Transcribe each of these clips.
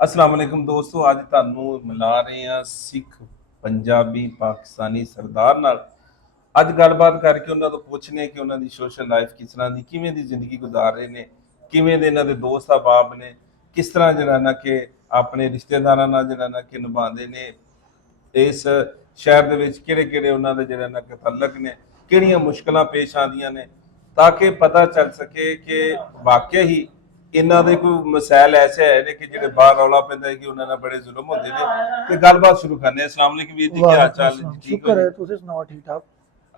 अस्सलाम वालेकुम दोस्तों, ਅੱਜ ਤੁਹਾਨੂੰ ਮਿਲਾ ਰਹੇ ਹਾਂ ਸਿੱਖ ਪੰਜਾਬੀ ਪਾਕਿਸਤਾਨੀ ਸਰਦਾਰ ਨਾਲ। ਅੱਜ ਗੱਲਬਾਤ ਕਰਕੇ ਉਹਨਾਂ ਤੋਂ ਪੁੱਛਨੇ ਕਿ ਉਹਨਾਂ ਦੀ ਸੋਸ਼ਲ ਲਾਈਫ ਕਿਸ ਤਰ੍ਹਾਂ ਦੀ, ਕਿਵੇਂ ਦੀ ਜ਼ਿੰਦਗੀ ਗੁਜ਼ਾਰ ਰਹੇ ਨੇ, ਕਿਵੇਂ ਦੇ ਇਹਨਾਂ ਦੇ ਦੋਸਤ ਅਹਿਬਾਬ ਨੇ, ਕਿਸ ਤਰ੍ਹਾਂ ਜਿਹੜਾ ਨਾ ਕਿ ਆਪਣੇ ਰਿਸ਼ਤੇਦਾਰਾਂ ਨਾਲ ਜਿਹੜਾ ਨਾ ਕਿ ਨਿਭਾਉਂਦੇ ਨੇ, ਇਸ ਸ਼ਹਿਰ ਦੇ ਵਿੱਚ ਕਿਹੜੇ ਕਿਹੜੇ ਉਹਨਾਂ ਦੇ ਜਿਹੜਾ ਨਾ ਕਿ ਤਅਲਕ ਨੇ, ਕਿਹੜੀਆਂ ਮੁਸ਼ਕਲਾਂ ਪੇਸ਼ ਆਉਂਦੀਆਂ ਨੇ, ਤਾਂ ਕਿ ਪਤਾ ਚੱਲ ਸਕੇ ਕਿ ਵਾਕਿਆ ਹੀ ਇਹਨਾਂ ਦੇ ਕੋਈ ਮਸائل ਐਸੇ ਹੈ ਨੇ ਕਿ ਜਿਹੜੇ ਬਾਹਰ ਰੌਲਾ ਪੈਂਦਾ ਹੈ ਕਿ ਉਹਨਾਂ ਨਾਲ ਬੜੇ ਜ਼ੁਲਮ ਹੁੰਦੇ ਨੇ। ਤੇ ਗੱਲਬਾਤ ਸ਼ੁਰੂ ਕਰਨੇ। अस्सलाम वालेकुम ਵੀਰ ਜੀ, ਕੀ ਹਾਲ ਚਾਲ ਹੈ? ਠੀਕ ਸ਼ੁਕਰ ਹੈ, ਤੁਸੀਂ ਸੁਣਾਓ? ਠੀਕ ਠਾਕ।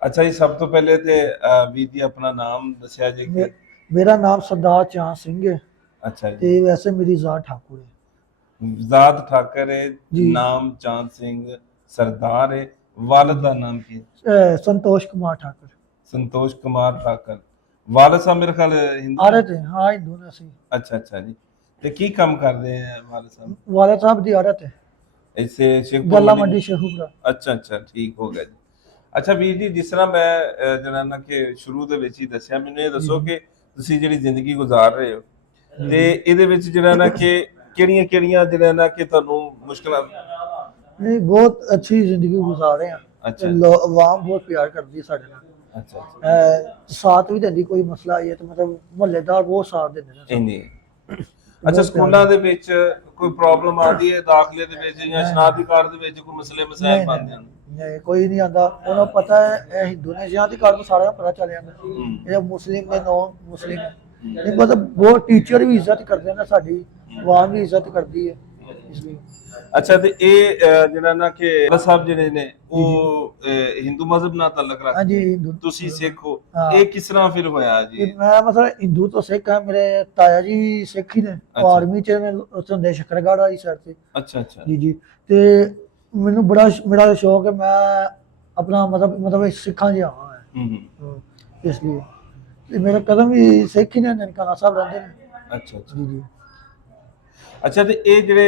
ਅੱਛਾ ਜੀ, ਸਭ ਤੋਂ ਪਹਿਲੇ ਤੇ ਵੀਰ ਜੀ ਆਪਣਾ ਨਾਮ ਦੱਸਿਆ ਜੀ ਕਿ। ਮੇਰਾ ਨਾਮ ਸਰਦਾਰ ਚਾਂਦ ਸਿੰਘ ਹੈ ਅੱਛਾ ਜੀ, ਤੇ ਵੈਸੇ ਮੇਰੀ ਜ਼ਾਤ ਠਾਕੁਰ ਹੈ। ਜ਼ਾਤ ਠਾਕਰ ਹੈ, ਜੀ। ਨਾਮ ਚਾंद ਸਿੰਘ ਸਰਦਾਰ ਹੈ। ਵਾਲਿਦ ਦਾ ਨਾਮ ਕੀ ਹੈ? संतोष कुमार ठाकुर। ਸੰਤੋਸ਼ ਕੁਮਾਰ ਠਾਕਰ। ਵਾਲਿਦ ਸਾਹਿਬ ਮੇਰੇ ਖਿਆਲ ਹਿੰਦੂ। आरत है, हाँ हिंदू ने सी। ਅੱਛਾ ਅੱਛਾ ਜੀ, ਤੇ ਕੀ ਕੰਮ ਕਰਦੇ ਹੈ ਵਾਲਿਦ ਸਾਹਿਬ? वाले साहब दी आरत है, ਇਸੇ ਸ਼ੇਖਪੁਰ गला ਮੰਡੀ? मंडी शेखुपुरा। ਅੱਛਾ ਅੱਛਾ, ਠੀਕ ਹੋ ਗਿਆ ਜੀ। ਅੱਛਾ ਵੀਰ ਜੀ, ਜਿਸ ਤਰ੍ਹਾਂ ਮੈਂ ਜਿਹੜਾ ਨਾ ਕਿ ਸ਼ੁਰੂ ਦੇ ਵਿੱਚ ਹੀ ਦੱਸਿਆ, ਮੈਨੂੰ ਇਹ ਦੱਸੋ ਕਿ ਤੁਸੀਂ ਜਿਹੜੀ ਜ਼ਿੰਦਗੀ ਗੁਜ਼ਾਰ ਰਹੇ ਹੋ ਤੇ ਇਹਦੇ ਵਿੱਚ ਜਿਹੜਾ ਨਾ ਕਿ ਕਿਹੜੀਆਂ ਕਿਹੜੀਆਂ ਜਿਹੜਾ ਨਾ ਕਿ ਤੁਹਾਨੂੰ ਮੁਸ਼ਕਲਾਂ। नहीं, बहुत अच्छी जिंदगी गुजार रहे हैं। अच्छा। आवाम बहुत प्यार करती है साढ़े नाल। ਅੱਛਾ ਅੱਛਾ, साथ भी देंदी, कोई मसला आई है तो मतलब मोहल्लेदार बहुत साथ देंदे ने। ਇੰਨੀ। ਅੱਛਾ, ਸਕੂਲਾਂ ਦੇ ਵਿੱਚ ਕੋਈ ਪ੍ਰੋਬਲਮ ਆਉਂਦੀ ਹੈ ਦਾਖਲੇ ਦੇ ਵਿੱਚ ਜਾਂ ਸ਼ਨਾਖਤੀ ਕਾਰਡ ਦੇ ਵਿੱਚ ਕੋਈ ਮਸਲੇ ਮਸਾਇਲ ਬਣਦੇ ਹਨ? नहीं, कोई नहीं आता। उन्हें पता है ये हिंदू ने शनाख्ती कार्ड तो सारा पता चल जाता। ये मुस्लिम ने नॉन मुस्लिम नहीं, मतलब बहुत टीचर भी इज्जत करते हैं ना, साडी आवाम भी इज्जत करती है इसलिए। ਅੱਛਾ, ਤੇ ਇਹ ਜਿਹੜਾ ਨਾ ਕਿ ਸਾਹਿਬ ਜਿਹੜੇ ਨੇ ਉਹ ਹਿੰਦੂ ਮਜ਼ਹਬ ਨਾਲ ਤਾਲੁਕ हाँ ਰੱਖਦੇ जी, ਨੇ, हिंदू। ਤੁਸੀਂ ਸਿੱਖ ਹੋ। हाँ। ਇਹ ਕਿਸ ਤਰ੍ਹਾਂ ਫਿਰ ਹੋਇਆ ਜੀ? मैं मतलब हिंदू तो सिख है, मेरे ताया जी सिख ही ने, अच्छा। आर्मी च में होंदे शक्करगढ़ वाली साइड से। ਅੱਛਾ ਅੱਛਾ, जी जी। ते मैनू बड़ा मेरा शौक है, मैं अपना मतलब सिखा जी हाँ है। ਹੂੰ, इसलिए ते मेरे कदम भी सिख ही ने, ननकाना साहब रहते हैं। ਅੱਛਾ ਅੱਛਾ। जी जी। ਅੱਛਾ, ਤੇ ਇਹ ਜਿਹੜੇ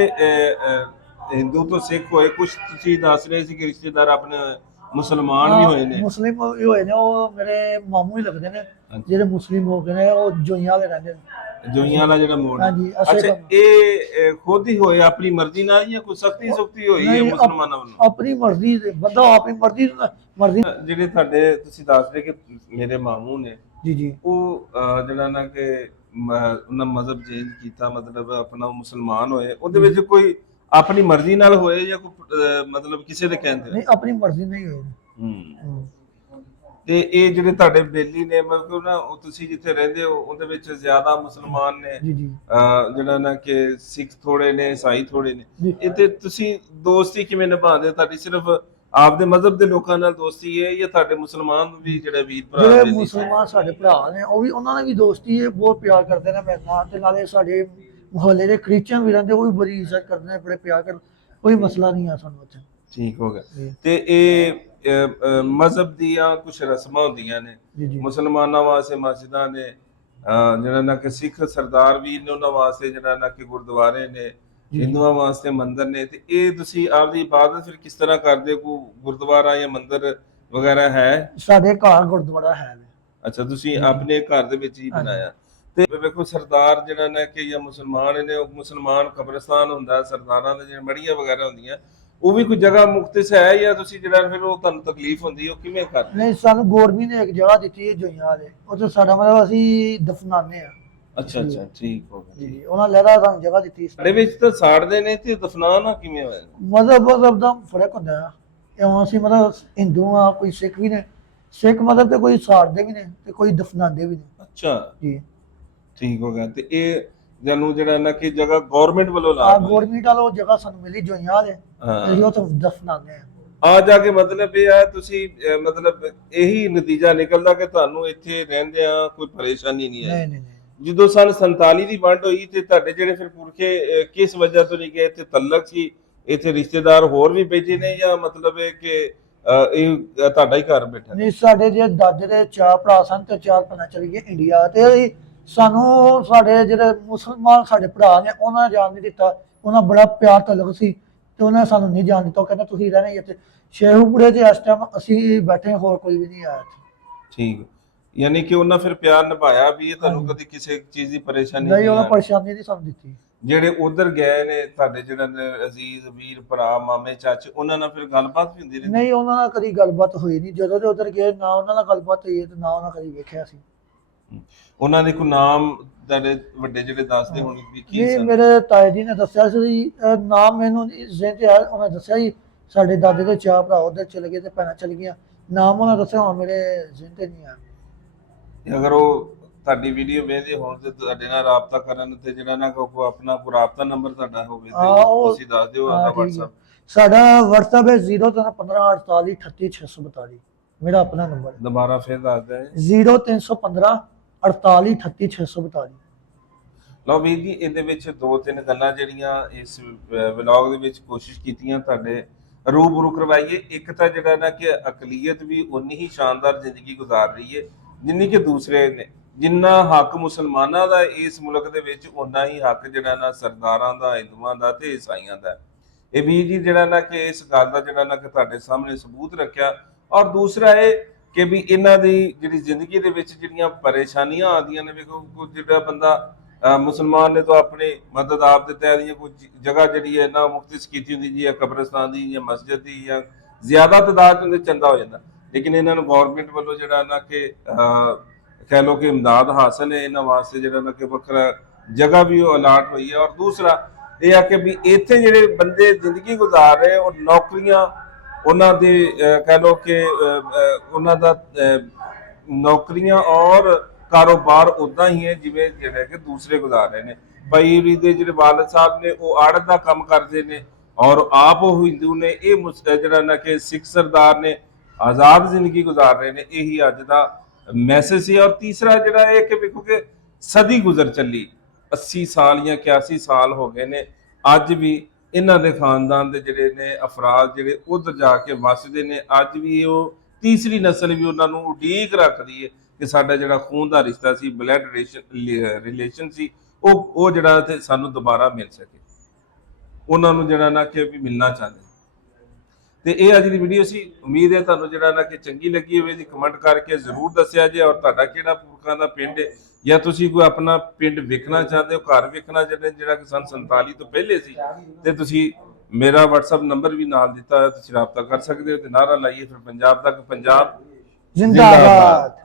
ਹਿੰਦੂ ਤੋਂ ਸਿੱਖ ਹੋਏ, ਕੁਝ ਤੁਸੀਂ ਦੱਸ ਰਹੇ ਸੀ ਕਿ ਰਿਸ਼ਤੇਦਾਰ ਆਪਣੇ ਮੁਸਲਮਾਨ ਵੀ ਹੋਏ ਨੇ। मुस्लिम भी होए ने, वो मेरे मामू ही लगते ने। अच्छा। जेडे मुस्लिम हो गए ने, वो जोइयां वाले रहंदे ने। ਜੋਈਆਂ ਵਾਲਾ ਜਿਹੜਾ ਮੋੜ। हाँ जी, असे ਅੱਛਾ, ਇਹ ਖੁਦ ਹੀ ਹੋਏ ਆਪਣੀ ਮਰਜ਼ੀ ਨਾਲ ਜਾਂ ਕੋਈ ਸਖਤੀ ਸੁਖਤੀ ਹੋਈ ਹੈ नहीं, ਮੁਸਲਮਾਨਾਂ ਵੱਲੋਂ? अपनी मर्जी से बंदा अपनी मर्जी मर्जी। ਜਿਹੜੇ ਤੁਹਾਡੇ ਤੁਸੀਂ ਦੱਸ ਰਹੇ ਕਿ ਮੇਰੇ ਮਾਮੂ ਨੇ, जी जी। ਉਹ ਜਿਹੜਾ ਨਾ ਕਿ ਉਹਨਾਂ ਮਜ਼ਹਬ ਚੇਂਜ ਕੀਤਾ, ਮਤਲਬ ਆਪਣਾ ਮੁਸਲਮਾਨ ਹੋਏ, ਉਹਦੇ ਵਿੱਚ ਕੋਈ ਆਪਣੀ ਮਰਜ਼ੀ ਨਾਲ ਹੋਏ ਜਾਂ ਕੋਈ ਮਤਲਬ ਕਿਸੇ ਦੇ ਕਹਿੰਦੇ? नहीं, अपनी मर्जी नहीं हुई। ਹੂੰ। ਤੇ ਇਹ ਜਿਹੜੇ ਤੁਹਾਡੇ ਬੇਲੀ ਨੇ, ਮਤਲਬ ਨਾ ਉਹ ਤੁਸੀਂ ਜਿੱਥੇ ਰਹਿੰਦੇ ਹੋ ਉਹਦੇ ਵਿੱਚ ਜ਼ਿਆਦਾ ਮੁਸਲਮਾਨ ਨੇ, जी जी। ਜਿਹੜਾ ਨਾ ਕਿ ਸਿੱਖ ਥੋੜੇ ਨੇ, ਈਸਾਈ ਥੋੜੇ ਨੇ, ਜੀ। ਇਹ ਤੇ ਤੁਸੀਂ ਦੋਸਤੀ ਕਿਵੇਂ ਨਿਭਾਉਂਦੇ? ਤੁਹਾਡੀ ਸਿਰਫ ਆਪਦੇ ਮਜ਼ਹਬ ਦੇ ਲੋਕਾਂ ਨਾਲ ਦੋਸਤੀ ਹੈ ਜਾਂ ਤੁਹਾਡੇ ਮੁਸਲਮਾਨ ਵੀ ਜਿਹੜੇ ਵੀਰ ਭਰਾ ਜਿਹੜੇ ਬੇਲੀ? ਮੁਸਲਮਾਨ ਸਾਡੇ ਭਰਾ ਨੇ, ਉਹ ਵੀ, ਉਹਨਾਂ ਨੇ ਵੀ ਦੋਸਤੀ ਹੈ, ਬਹੁਤ ਪਿਆਰ ਕਰਦੇ ਨੇ ਮੇਰੇ ਨਾਲ। ਤੇ ਨਾਲੇ ਸਾਡੇ ਮੁਹੱਲੇ ਦੇ ਕ੍ਰਿਸਚੀਅਨ ਵੀ ਰਹਿੰਦੇ, ਉਹ ਵੀ ਬੜੀ ਇੱਜ਼ਤ ਕਰਦੇ ਨੇ, ਬੜੇ ਪਿਆਰ ਕਰਦੇ, ਕੋਈ ਮਸਲਾ ਨਹੀਂ ਆ ਸਾਨੂੰ ਉੱਥੇ। ਠੀਕ ਹੋ ਗਿਆ। ਜੀ ਤੇ ਇਹ ਮਜ਼ਹਬ ਦੀਆਂ ਕੁਝ ਰਸਮਾਂ ਹੁੰਦੀਆਂ ਨੇ ਜੀ ਜੀ। ਮੁਸਲਮਾਨਾਂ ਵਾਸਤੇ ਮਸਜਿਦਾਂ ਨੇ, ਜਿਹੜਾ ਨਾ ਕਿ ਸਿੱਖ ਸਰਦਾਰ ਵੀਰ ਨੇ ਉਹਨਾਂ ਵਾਸਤੇ ਜਿਹੜਾ ਨਾ ਕਿ ਗੁਰਦੁਆਰੇ ਨੇ, ਜੀ। ਹਿੰਦੂਆਂ ਵਾਸਤੇ ਮੰਦਿਰ ਨੇ। ਤੇ ਇਹ ਤੁਸੀਂ ਆਪਦੀ ਇਬਾਦਤ ਫਿਰ ਕਿਸ ਤਰ੍ਹਾਂ ਕਰਦੇ ਹੋ? ਕੋਈ ਗੁਰਦੁਆਰਾ ਜਾਂ ਮੰਦਿਰ ਵਗੈਰਾ ਹੈ? ਸਾਡੇ ਘਰ ਗੁਰਦੁਆਰਾ ਹੈ। ਅੱਛਾ, ਤੁਸੀਂ ਆਪਣੇ ਘਰ ਦੇ ਵਿੱਚ ਹੀ ਬਣਾਇਆ। ਤੇ ਵੇਖੋ ਸਰਦਾਰ ਜਿਹੜਾ ਨਾ ਕਿ ਜਾਂ ਮੁਸਲਮਾਨ ਨੇ, ਉਹ ਮੁਸਲਮਾਨ ਕਬਰਸਤਾਨ ਹੁੰਦਾ, ਸਰਦਾਰਾਂ ਦੇ ਜਿਹੜੇ ਮੜੀਆਂ ਵਗੈਰਾ ਹੁੰਦੀਆਂ, ਉਹ ਵੀ ਕੋਈ ਜਗ੍ਹਾ ਮੁਖਤਸ ਹੈ ਜਾਂ ਤੁਸੀਂ ਜਿਹੜਾ ਫਿਰ ਉਹ ਤੁਹਾਨੂੰ ਤਕਲੀਫ ਹੁੰਦੀ ਉਹ ਕਿਵੇਂ ਕਰਦੇ? ਨਹੀਂ, ਸਾਨੂੰ ਗੌਰਮੈਂਟ ਨੇ ਇੱਕ ਜਗ੍ਹਾ ਦਿੱਤੀ ਹੈ ਜੋਈਆਂ ਵਾਲੇ, ਉੱਥੇ ਸਾਡਾ ਮਤਲਬ ਅਸੀਂ ਦਫਨਾਉਂਦੇ ਆ। ਅੱਛਾ ਅੱਛਾ, ਠੀਕ ਹੋ ਗਿਆ। ਜੀ, ਉਹਨਾਂ ਲਹਿਰਾ ਸਾਨੂੰ ਜਗ੍ਹਾ ਦਿੱਤੀ। ਸਾਡੇ ਵਿੱਚ ਤਾਂ ਸਾੜਦੇ ਨੇ ਤੇ ਦਫਨਾਉਣਾ ਕਿਵੇਂ ਹੋਇਆ? ਮਜ਼ਹਬ ਦਾ ਫਰਕ ਹੁੰਦਾ ਹੈ। ਇਉਂ ਅਸੀਂ ਮਤਲਬ ਹਿੰਦੂ ਆ, ਕੋਈ ਸਿੱਖ ਵੀ ਨੇ। ਸਿੱਖ ਮਤਲਬ ਤੇ ਕੋਈ ਸਾੜਦੇ ਵੀ ਨੇ ਤੇ ਕੋਈ ਦਫਨਾਉਂਦੇ ਵੀ ਨੇ। ਅੱਛਾ, ਜੀ। ਠੀਕ ਹੋ ਗਿਆ। ਤੇ ਇਹ ਜਾਨੂੰ ਜਿਹੜਾ ਨਾ ਕਿ ਜਗ੍ਹਾ ਗਵਰਨਮੈਂਟ ਵੱਲੋਂ ਲਾ ਆ ਗੌਰਮੈਂਟ ਵਾਲੋ ਜਗ੍ਹਾ ਸਾਨੂੰ ਮਿਲੀ ਜੋਈਆਂ ਵਾਲੇ, ਅਸੀਂ ਉੱਥੇ ਦਫਨਾਉਂਦੇ ਆ। ਆ ਜਾ ਕੇ ਮਤਲਬ ਇਹ ਆ ਤੁਸੀਂ ਮਤਲਬ ਇਹੀ ਨਤੀਜਾ ਨਿਕਲਦਾ ਕਿ ਤੁਹਾਨੂੰ ਇੱਥੇ ਰਹਿੰਦੇ ਆ ਕੋਈ ਪਰੇਸ਼ਾਨੀ ਨਹੀਂ ਹੈ? ਨਹੀਂ ਨਹੀਂ ਨਹੀਂ। ਜਦੋਂ ਸਨ 47 ਦੀ ਵੰਡ ਹੋਈ ਤੇ ਤੁਹਾਡੇ ਜਿਹੜੇ ਫਿਰ ਪੁਰਖੇ ਕਿਸ ਵਜ੍ਹਾ ਤੋਂ ਨਹੀਂ ਗਏ? ਇੱਥੇ ਤਲਕ ਸੀ, ਇੱਥੇ ਰਿਸ਼ਤੇਦਾਰ ਹੋਰ ਵੀ ਭੇਜੇ ਨੇ ਜਾਂ ਮਤਲਬ ਇਹ ਕਿ ਇਹ ਤੁਹਾਡਾ ਹੀ ਘਰ ਬੈਠਾ? ਨਹੀਂ, ਸਾਡੇ ਜੇ ਦਾਦੇ ਦੇ 4 ਭਰਾ ਸਨ ਤੇ 4 ਭੈਣਾਂ ਚਲੀ ਗਏ ਇੰਡੀਆ। ਤੇ ਸਾਨੂੰ ਸਾਡੇ ਜਿਹੜੇ ਮੁਸਲਮਾਨ ਸਾਡੇ ਭਰਾ ਨੇ, ਉਹਨਾਂ ਨੇ ਜਾਣ ਨਹੀਂ ਦਿੱਤਾ। ਉਹਨਾਂ ਬੜਾ ਪਿਆਰ ਤਲਕ ਸੀ ਤੇ ਉਹਨਾਂ ਨੇ ਸਾਨੂੰ ਨਹੀਂ ਜਾਣ ਦਿੱਤਾ। ਉਹ ਕਹਿੰਦੇ ਤੁਸੀਂ ਰਹਿਣਾ ਹੀ ਇੱਥੇ ਸ਼ੇਖੂਪੁਰੇ 'ਚ। ਇਸ ਟਾਈਮ ਅਸੀਂ ਬੈਠੇ, ਹੋਰ ਕੋਈ ਵੀ ਨਹੀਂ ਆਇਆ ਇੱਥੇ। ਠੀਕ, ਯਾਨੀ ਕਿ ਉਹਨਾਂ ਫਿਰ ਪਿਆਰ ਨਿਭਾਇਆ ਵੀ ਇਹ ਤੁਹਾਨੂੰ ਕਦੀ ਕਿਸੇ ਚੀਜ਼ ਦੀ ਪਰੇਸ਼ਾਨੀ ਨਹੀਂ, ਉਹਨਾਂ ਪਰੇਸ਼ਾਨੀ ਨਹੀਂ ਸਾਨੂੰ ਦਿੱਤੀ। ਜਿਹੜੇ ਉਧਰ ਗਏ ਨੇ ਤੁਹਾਡੇ ਜਿਹੜਾ ਨੇ ਅਜ਼ੀਜ਼ ਵੀਰ ਭਰਾ ਮਾਮੇ ਚਾਚੇ ਉਹਨਾਂ ਨਾਲ ਫਿਰ ਗੱਲਬਾਤ ਵੀ ਹੁੰਦੀ ਰਹਿੰਦੀ? ਨਹੀਂ, ਉਹਨਾਂ ਨਾਲ ਕਦੀ ਗੱਲਬਾਤ ਹੋਈ ਨਹੀਂ। ਜਦੋਂ ਦੇ ਉਧਰ ਗਏ ਨਾ ਉਹਨਾਂ ਨਾਲ ਗੱਲਬਾਤ ਹੋਈ ਹੈ ਤੇ ਨਾ ਉਹਨਾਂ ਕਦੀ ਵੇਖਿਆ ਸੀ। ਉਹਨਾਂ ਦੇ ਕੋਈ ਨਾਮ ਤੁਹਾਡੇ ਵੱਡੇ ਜਿਹੜੇ ਦੱਸਦੇ ਹੋਣ ਵੀ ਕੀ ਇਹ ਸਨ? ਮੇਰੇ ਤਾਏ ਜੀ ਨੇ ਦੱਸਿਆ ਸੀ, ਨਾਮ ਮੈਨੂੰ ਜ਼ਿਹਨ 'ਚ ਆ, ਉਹਨੇ ਦੱਸਿਆ ਸੀ ਸਾਡੇ ਦਾਦੇ ਦੇ 4 ਭਰਾ ਉਧਰ ਚਲੇ ਗਏ ਤੇ ਭੈਣਾਂ ਚਲ ਗਈਆਂ। ਨਾਮ ਉਹਨਾਂ ਦੱਸਿਆ ਹੁਣ ਮੇਰੇ ਜ਼ਿਹਨ ਤੇ ਨਹੀਂ ਆ। ਅਗਰ ਉਹ ਤੁਹਾਡੀ ਵੀਡੀਓ ਵੇਖਦੇ ਹੋਣ ਤੇ ਤੁਹਾਡੇ ਨਾਲ ਰਾਬਤਾ ਕਰਨ ਤੇ ਜਿਹੜਾ ਨਾ ਕੋਈ ਆਪਣਾ ਕੋਈ ਰਾਬਤਾ ਨੰਬਰ ਤੁਹਾਡਾ ਹੋਵੇ ਤੇ ਤੁਸੀਂ ਦੱਸ ਦਿਓ ਉਹਦਾ WhatsApp। ਸਾਡਾ WhatsApp ਹੈ 0315483642 ਮੇਰਾ ਆਪਣਾ ਨੰਬਰ ਹੈ। ਦੁਬਾਰਾ ਫਿਰ ਦੱਸ ਦਿਓ। 0315483642। ਲਓ ਵੀਰ ਜੀ, ਇਹਦੇ ਵਿੱਚ 2-3 ਗੱਲਾਂ ਜਿਹੜੀਆਂ ਇਸ ਵਲੌਗ ਦੇ ਵਿੱਚ ਕੋਸ਼ਿਸ਼ ਕੀਤੀਆਂ ਤੁਹਾਡੇ ਰੂਬਰੂ ਕਰਵਾਈਏ। ਇੱਕ ਤਾਂ ਜਿਹੜਾ ਨਾ ਕਿ ਅਕਲੀਅਤ ਵੀ ਉਨੀ ਹੀ ਸ਼ਾਨਦਾਰ ਜ਼ਿੰਦਗੀ ਗੁਜ਼ਾਰ ਰਹੀ ਹੈ ਜਿੰਨੀ ਕਿ ਦੂਸਰੇ ਨੇ। ਜਿੰਨਾ ਹੱਕ ਮੁਸਲਮਾਨਾਂ ਦਾ ਇਸ ਮੁਲਕ ਦੇ ਵਿੱਚ ਉਨਾ ਹੀ ਹੱਕ ਜਿਹੜਾ ਨਾ ਸਰਦਾਰਾਂ ਦਾ, ਹਿੰਦੂਆਂ ਦਾ ਤੇ ਈਸਾਈਆਂ ਦਾ। ਇਹ ਵੀਰ ਜੀ ਜਿਹੜਾ ਨਾ ਕਿ ਇਸ ਗੱਲ ਦਾ ਜਿਹੜਾ ਨਾ ਕਿ ਤੁਹਾਡੇ ਸਾਹਮਣੇ ਸਬੂਤ ਰੱਖਿਆ। ਔਰ ਦੂਸਰਾ ਇਹ ਕਿ ਵੀ ਇਹਨਾਂ ਦੀ ਜਿਹੜੀ ਜ਼ਿੰਦਗੀ ਦੇ ਵਿੱਚ ਜਿਹੜੀਆਂ ਪਰੇਸ਼ਾਨੀਆਂ ਆਉਂਦੀਆਂ ਨੇ, ਵੇਖੋ ਜਿਹੜਾ ਬੰਦਾ ਮੁਸਲਮਾਨ ਨੇ ਤਾਂ ਆਪਣੀ ਮਦਦ ਆਪ ਦੇ ਤਹਿ ਦੀਆਂ ਕੋਈ ਜਗ੍ਹਾ ਜਿਹੜੀ ਹੈ ਨਾ ਮੁਖਤਿਸ ਕੀਤੀ ਹੁੰਦੀ ਜੀ, ਜਾਂ ਕਬਰਸਤਾਨ ਦੀ ਜਾਂ ਮਸਜਿਦ ਦੀ ਜਾਂ ਜ਼ਿਆਦਾ ਤਾਦਾਦ ਹੁੰਦੇ ਚੰਦਾ ਹੋ ਜਾਂਦਾ। ਲੇਕਿਨ ਇਹਨਾਂ ਨੂੰ ਗੌਰਮੈਂਟ ਵੱਲੋਂ ਜਿਹੜਾ ਨਾ ਕਿ ਕਹਿ ਲਓ ਕਿ ਇਮਦਾਦ ਹਾਸਲ ਹੈ ਇਹਨਾਂ ਵਾਸਤੇ, ਜਿਹੜਾ ਨਾ ਕਿ ਵੱਖਰਾ ਜਗ੍ਹਾ ਵੀ ਉਹ ਅਲਾਟ ਹੋਈ ਹੈ। ਔਰ ਦੂਸਰਾ ਇਹ ਆ ਕਿ ਵੀ ਇੱਥੇ ਜਿਹੜੇ ਬੰਦੇ ਜ਼ਿੰਦਗੀ ਗੁਜ਼ਾਰ ਰਹੇ ਉਹ ਨੌਕਰੀਆਂ ਉਹਨਾਂ ਦੇ ਕਹਿ ਲਓ ਕਿ ਉਹਨਾਂ ਦਾ ਨੌਕਰੀਆਂ ਔਰ ਕਾਰੋਬਾਰ ਉਦਾਂ ਹੀ ਹੈ ਜਿਵੇਂ ਜਿਹੜਾ ਕਿ ਦੂਸਰੇ ਗੁਜ਼ਾਰ ਰਹੇ ਨੇ। ਭਾਈ ਜੀ ਦੇ ਜਿਹੜੇ ਵਾਲਦ ਸਾਹਿਬ ਨੇ ਉਹ ਆੜਤ ਦਾ ਕੰਮ ਕਰਦੇ ਨੇ ਔਰ ਆਪ ਉਹ ਹਿੰਦੂ ਨੇ। ਇਹ ਜਿਹੜਾ ਨਾ ਕਿ ਸਿੱਖ ਸਰਦਾਰ ਨੇ ਆਜ਼ਾਦ ਜ਼ਿੰਦਗੀ ਗੁਜ਼ਾਰ ਰਹੇ ਨੇ। ਇਹੀ ਅੱਜ ਦਾ ਮੈਸੇਜ ਸੀ। ਔਰ ਤੀਸਰਾ ਜਿਹੜਾ ਇਹ ਕਿ ਵੇਖੋ ਕਿ ਸਦੀ ਗੁਜ਼ਰ ਚੱਲੀ, 80 ਸਾਲ ਜਾਂ 81 ਸਾਲ ਹੋ ਗਏ ਨੇ, ਅੱਜ ਵੀ ਇਹਨਾਂ ਦੇ ਖਾਨਦਾਨ ਦੇ ਜਿਹੜੇ ਨੇ ਅਫਰਾਦ ਜਿਹੜੇ ਉਧਰ ਜਾ ਕੇ ਵਸਦੇ ਨੇ। ਅੱਜ ਵੀ ਉਹ ਤੀਸਰੀ ਨਸਲ ਵੀ ਉਹਨਾਂ ਨੂੰ ਉਡੀਕ ਰੱਖਦੀ ਹੈ ਕਿ ਸਾਡਾ ਜਿਹੜਾ ਖੂਨ ਦਾ ਰਿਸ਼ਤਾ ਸੀ, ਬਲੱਡ ਰਿਲੇਸ਼ਨ ਸੀ, ਉਹ ਜਿਹੜਾ ਤੇ ਸਾਨੂੰ ਦੁਬਾਰਾ ਮਿਲ ਸਕੇ। ਉਹਨਾਂ ਨੂੰ ਜਿਹੜਾ ਨਾ ਕਿ ਵੀ ਮਿਲਣਾ ਚਾਹੁੰਦੇ। ਤੇ ਇਹ ਅੱਜ ਦੀ ਵੀਡੀਓ ਸੀ। ਉਮੀਦ ਹੈ ਤੁਹਾਨੂੰ ਜਿਹੜਾ ਨਾ ਕਿ ਚੰਗੀ ਲੱਗੀ ਹੋਵੇ। ਜੀ ਕਮੈਂਟ ਕਰਕੇ ਜ਼ਰੂਰ ਦੱਸਿਆ ਜੇ। ਔਰ ਤੁਹਾਡਾ ਕਿਹੜਾ ਪੁਰਖਾਂ ਦਾ ਪਿੰਡ ਹੈ ਜਾਂ ਤੁਸੀਂ ਕੋਈ ਆਪਣਾ ਪਿੰਡ ਵੇਖਣਾ ਚਾਹੁੰਦੇ ਹੋ, ਘਰ ਵੇਖਣਾ ਜਿਹੜਾ ਕਿ ਸੰਨ 47 ਤੋਂ ਪਹਿਲੇ ਸੀ, ਤੇ ਤੁਸੀਂ ਮੇਰਾ WhatsApp ਨੰਬਰ ਵੀ ਨਾਲ ਦਿੱਤਾ ਹੈ, ਤੁਸੀਂ ਰਾਬਤਾ ਕਰ ਸਕਦੇ ਹੋ। ਤੇ ਨਾਰਾ ਲਾਈਏ ਫਿਰ ਪੰਜਾਬ ਤੱਕ, ਪੰਜਾਬ ਜ਼ਿੰਦਾਬਾਦ।